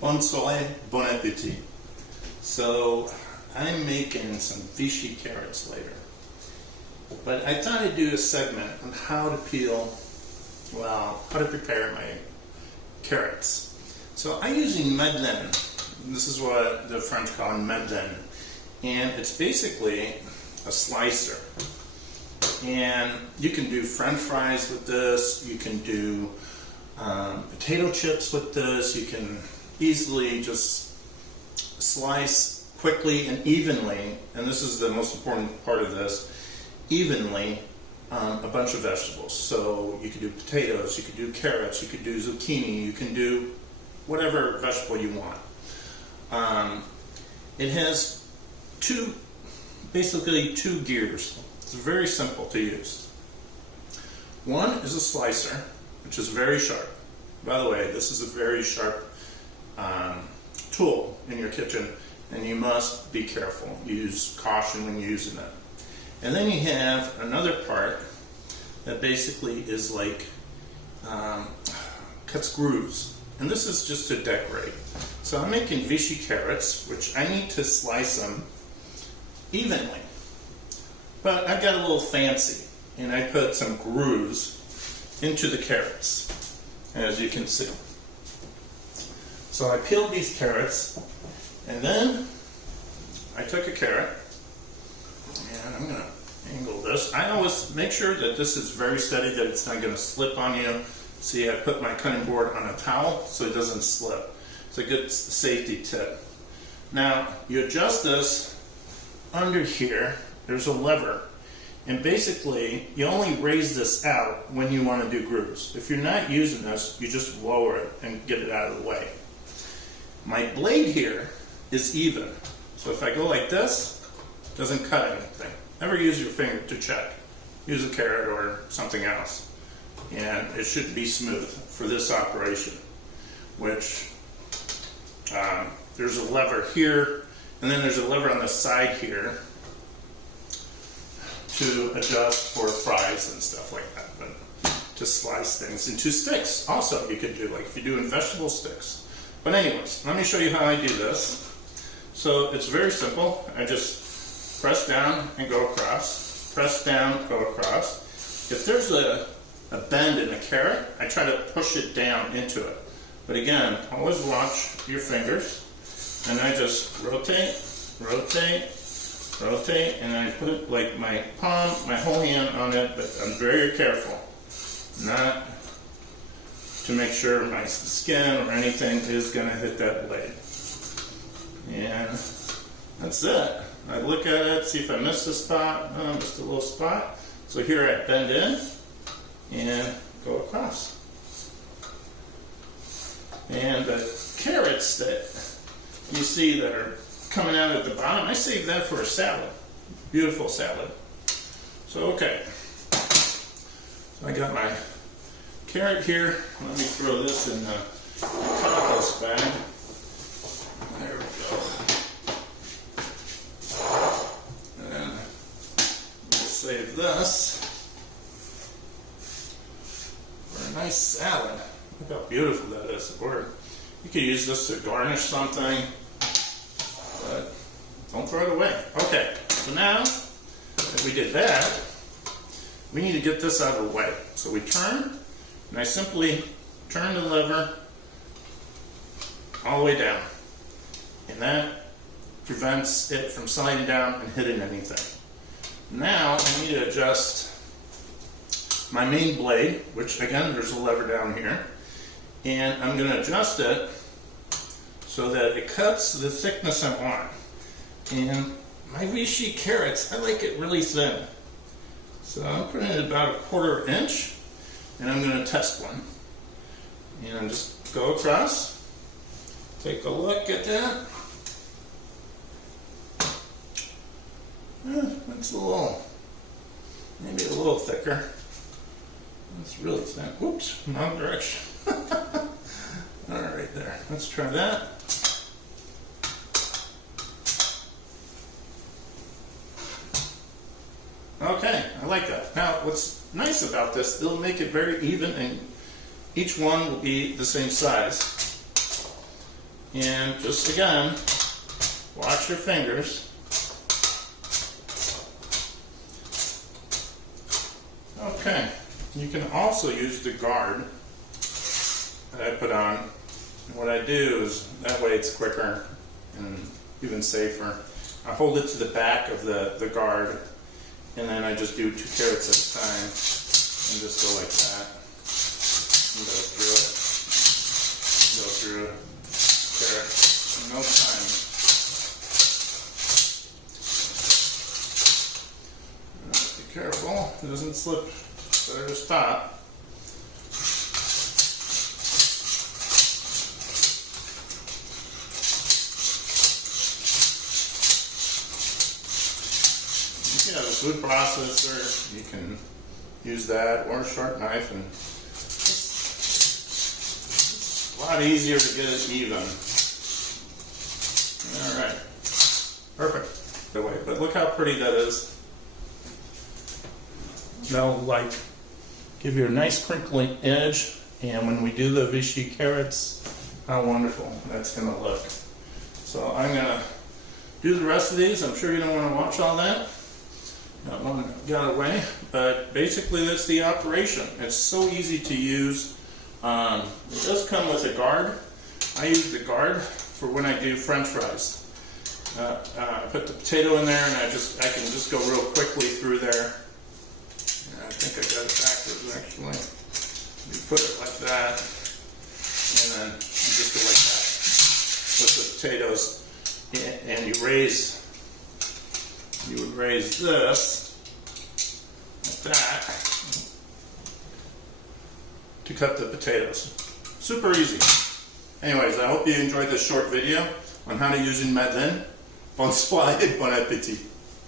Bonne soirée, bon appétit. So I'm making some Vichy carrots later. But I thought I'd do a segment on how to prepare my carrots. So I'm using Mandoline. This is what the French call Mandoline. And it's basically a slicer. And you can do French fries with this, you can do potato chips with this, you can easily just slice quickly and evenly, and this is the most important part of this, evenly a bunch of vegetables. So you could do potatoes, you could do carrots, you could do zucchini, you can do whatever vegetable you want. It has basically two gears. It's very simple to use. One is a slicer, which is very sharp. By the way, this is a very sharp tool in your kitchen, and you must be careful. Use caution when you're using it. And then you have another part that basically is like cuts grooves, and this is just to decorate. So I'm making Vichy carrots, which I need to slice them evenly. But I got a little fancy, and I put some grooves into the carrots, as you can see. So I peeled these carrots, and then I took a carrot, and I'm going to angle this. I always make sure that this is very steady, that it's not going to slip on you. See, I put my cutting board on a towel so it doesn't slip. It's a good safety tip. Now, you adjust this under here. There's a lever, and basically you only raise this out when you want to do grooves. If you're not using this, you just lower it and get it out of the way. My blade here is even, so if I go like this, it doesn't cut anything. Never use your finger to check. Use a carrot or something else, and it should be smooth for this operation. Which there's a lever here, and then there's a lever on the side here to adjust for fries and stuff like that, but to slice things into sticks also you could do, like if you're doing vegetable sticks. But anyways, let me show you how I do this. So it's very simple. I just press down and go across, press down, go across. If there's a bend in a carrot, I try to push it down into it. But again, always watch your fingers, and I just rotate, rotate, rotate, and I put like my palm, my whole hand on it, but I'm very careful not to make sure my skin or anything is going to hit that blade. And that's it. I look at it, see if I missed a spot. Oh, I missed a little spot. So here I bend in and go across. And the carrots that you see that are coming out at the bottom, I save that for a salad. Beautiful salad. So okay, so I got my carrot here. Let me throw this in the compost bag. There we go. And we'll save this for a nice salad. Look how beautiful that is. Or you could use this to garnish something. But don't throw it away. Okay, so now that we did that, we need to get this out of the way. So we turn, and I simply turn the lever all the way down. And that prevents it from sliding down and hitting anything. Now I need to adjust my main blade, which again, there's a lever down here. And I'm going to adjust it so that it cuts the thickness I want. And my Vichy carrots, I like it really thin. So I'm putting it about 1/4 inch, and I'm going to test one. And just go across, take a look at that. That's maybe a little thicker. That's really thin. Oops, wrong direction. All right, there. Let's try that. Okay, I like that. Now, what's nice about this, it'll make it very even, and each one will be the same size. And just again, watch your fingers. Okay, you can also use the guard that I put on. And what I do is, that way it's quicker and even safer. I hold it to the back of the guard, and then I just do 2 carrots at a time, and just go like that, and go through it, carrot, in no time. Be careful, it doesn't slip, better to stop. You have a food processor, you can use that, or a sharp knife, and it's a lot easier to get it even. Alright, perfect. By the way, but look how pretty that is. That'll like give you a nice crinkly edge, and when we do the Vichy Carrots, how wonderful that's going to look. So I'm going to do the rest of these. I'm sure you don't want to watch all that. That one got away, but basically that's the operation. It's so easy to use. It does come with a guard. I use the guard for when I do French fries. I put the potato in there, and I can just go real quickly through there. I think I got it backwards actually. You put it like that, and then you just go like that with the potatoes, and you would raise this like that to cut the potatoes. Super easy. Anyways, I hope you enjoyed this short video on how to use une madeleine. Bonne soirée, bon appétit.